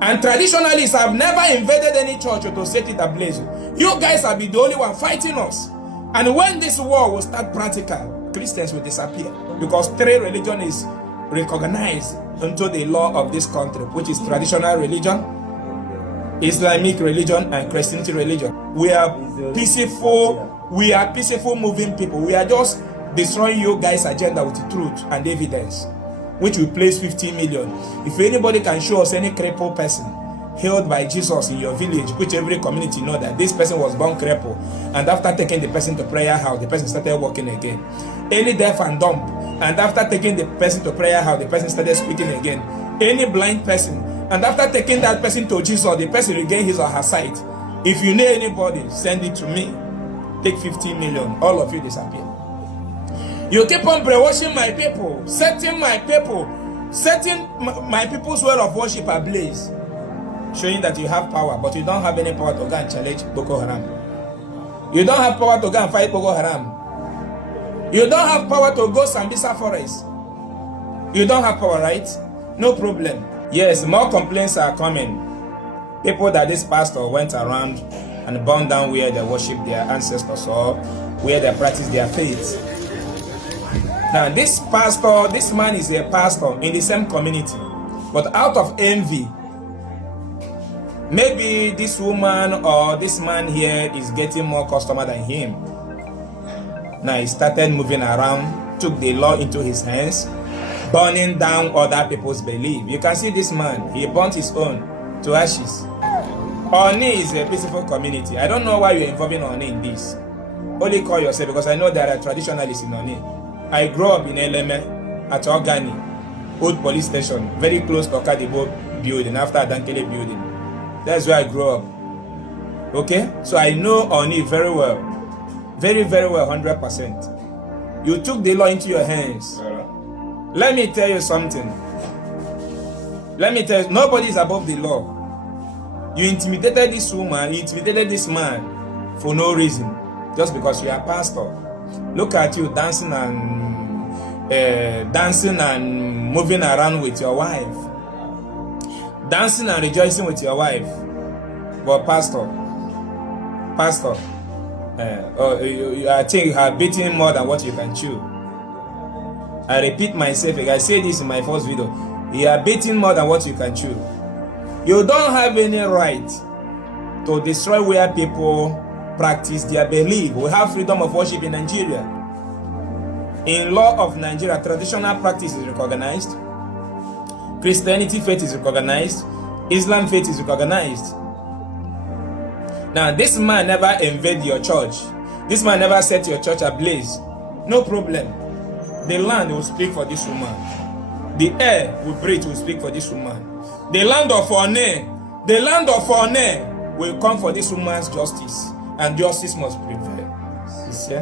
And traditionalists have never invaded any church to set it ablaze. You guys have been the only one fighting us. And when this war will start practical, Christians will disappear. Because three religion is recognized into the law of this country, which is traditional religion, Islamic religion, and Christianity religion. We are peaceful moving people. We are just destroying you guys' agenda with the truth and evidence, which we place 50 million. If anybody can show us any crippled person healed by Jesus in your village, which every community know that this person was born crippled, and after taking the person to prayer house, the person started walking again. Any deaf and dumb, and after taking the person to prayer house, the person started speaking again. Any blind person, and after taking that person to Jesus, the person regained his or her sight. If you know anybody, send it to me. Take 15 million. All of you disappear. You keep on brainwashing my people, setting my people's way of worship ablaze, showing that you have power, but you don't have any power to go and challenge Boko Haram. You don't have power to go and fight Boko Haram. You don't have power to go Sambisa Forest. You don't have power, right? No problem. Yes, more complaints are coming. People that this pastor went around and burned down where they worship their ancestors or where they practice their faith. Now, this man is a pastor in the same community, but out of envy, maybe this woman or this man here is getting more customer than him. Now he started moving around, took the law into his hands, burning down other people's belief. You can see this man, he burnt his own to ashes. Onne is a peaceful community. I don't know why you're involving Onne in this. Only call yourself, because I know there are traditionalists in Onne. I grew up in Eleme at Ogani, old police station, very close to Okadibo building, after Adankele building. That's where I grew up. Okay? So I know Onne very well. Very, very well, 100%. You took the law into your hands. Let me tell you something. Nobody is above the law. You intimidated this woman, you intimidated this man for no reason. Just because you are a pastor. Look at you dancing and moving around with your wife. Dancing and rejoicing with your wife. But pastor, I think you are beating more than what you can chew. I repeat myself, I say this in my first video. You are beating more than what you can chew. You don't have any right to destroy where people practice their belief. We have freedom of worship in Nigeria. In law of Nigeria, traditional practice is recognized. Christianity faith is recognized. Islam faith is recognized. Now, this man never invaded your church. This man never set your church ablaze. No problem. The land will speak for this woman. The air we breathe will speak for this woman. The land of Onne will come for this woman's justice. And justice must prevail. You see?